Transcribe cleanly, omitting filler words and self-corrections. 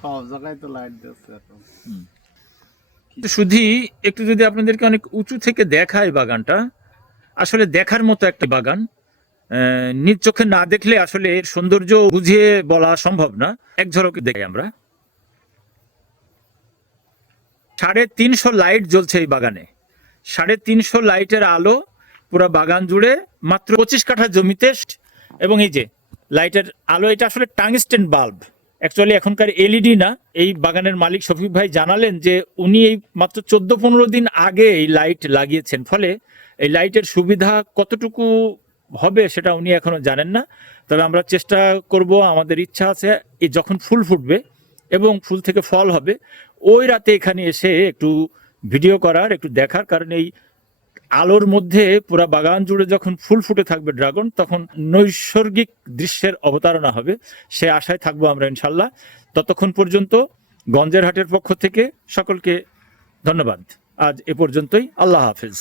সব জায়গায় তো লাইট দিচ্ছে এখন। শুধু একটু যদি আপনাদেরকে অনেক উঁচু থেকে দেখায় বাগানটা, আসলে দেখার মতো একটা বাগান। নিজ চোখে না দেখলে আসলে এর সৌন্দর্য বুঝিয়ে বলা সম্ভব না। এক ঝলকে দেখি আমরা। 350 লাইট জ্বলছে এই বাগানে। 350 লাইটের আলো পুরো বাগান জুড়ে মাত্র 25 কাঠা জমিতে। এবং এই যে লাইটের আলো, এটা আসলে টাংস্টেন বাল্ব, অ্যাকচুয়ালি এখনকার এলইডি না। এই বাগানের মালিক শফিক ভাই জানালেন যে উনি এই মাত্র 14-15 দিন আগে এই লাইট লাগিয়েছেন, ফলে এই লাইটের সুবিধা কতটুকু হবে সেটা উনি এখনো জানেন না। তবে আমরা চেষ্টা করব, আমাদের ইচ্ছা আছে এই যখন ফুল ফুটবে এবং ফুল থেকে ফল হবে ওই রাতে এখানে এসে একটু ভিডিও করার, একটু দেখার। কারণ এই আলোর মধ্যে পুরা বাগান জুড়ে যখন ফুল ফুটে থাকবে ড্রাগন, তখন নৈসর্গিক দৃশ্যের অবতারণা হবে। সে আশায় থাকবো আমরা ইনশাল্লাহ। ততক্ষণ পর্যন্ত গঞ্জের হাটের পক্ষ থেকে সকলকে ধন্যবাদ। আজ এ পর্যন্তই। আল্লাহ হাফেজ।